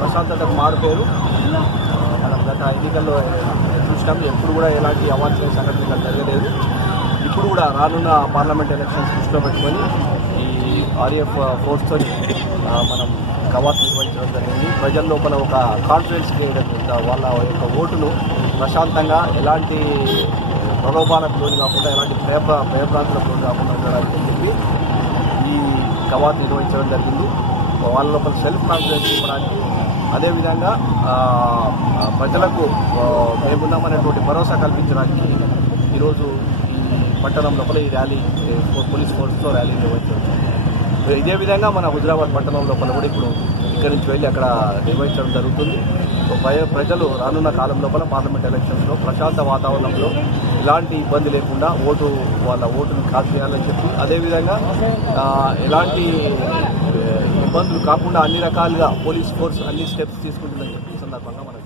ప్రశాంతతకు మారు పేరు. మనం గత ఎన్నికల్లో చూసినాం, ఎప్పుడు కూడా ఎలాంటి అవాంఛనీయ సంఘటనలు జరగలేదు. ఇప్పుడు కూడా రానున్న పార్లమెంట్ ఎలక్షన్స్ దృష్టిలో పెట్టుకొని ఈ ఆర్ఎఫ్ ఫోర్స్తో మనం కవాత్ నిర్వహించడం జరిగింది. ప్రజల లోపల ఒక కాన్ఫిడెన్స్ క్రియేట్, వాళ్ళ యొక్క ఓటును ప్రశాంతంగా ఎలాంటి ప్రలోభాలకు లోను కాకుండా ఎలాంటి భయభ్రాంతులకు లోను కాకుండా ఉండడానికి చెప్పి ఈ కవాత్ నిర్వహించడం జరిగింది. వాళ్ళ లోపల సెల్ఫ్ కాన్ఫిడెన్స్ ఇవ్వడానికి, అదేవిధంగా ప్రజలకు మేమున్నామనేటువంటి భరోసా కల్పించడానికి ఈరోజు ఈ పట్టణం లోపల ఈ ర్యాలీ పోలీస్ ఫోర్స్తో ర్యాలీ నిర్వహించడం. ఇదే విధంగా మన హుజరాబాద్ పట్టణం లోపల కూడా ఇప్పుడు ఇక్కడి నుంచి వెళ్ళి అక్కడ నిర్వహించడం జరుగుతుంది. ప్రజలు రానున్న కాలం లోపల పార్లమెంట్ ఎలక్షన్స్లో ప్రశాంత వాతావరణంలో ఎలాంటి ఇబ్బంది లేకుండా వాళ్ళ ఓటును కాల్ చేయాలని చెప్పి, అదేవిధంగా ఎలాంటి ఇబ్బందులు కాకుండా అన్ని రకాలుగా పోలీస్ ఫోర్స్ అన్ని స్టెప్స్ తీసుకుంటుందని చెప్పి ఈ సందర్భంగా మనం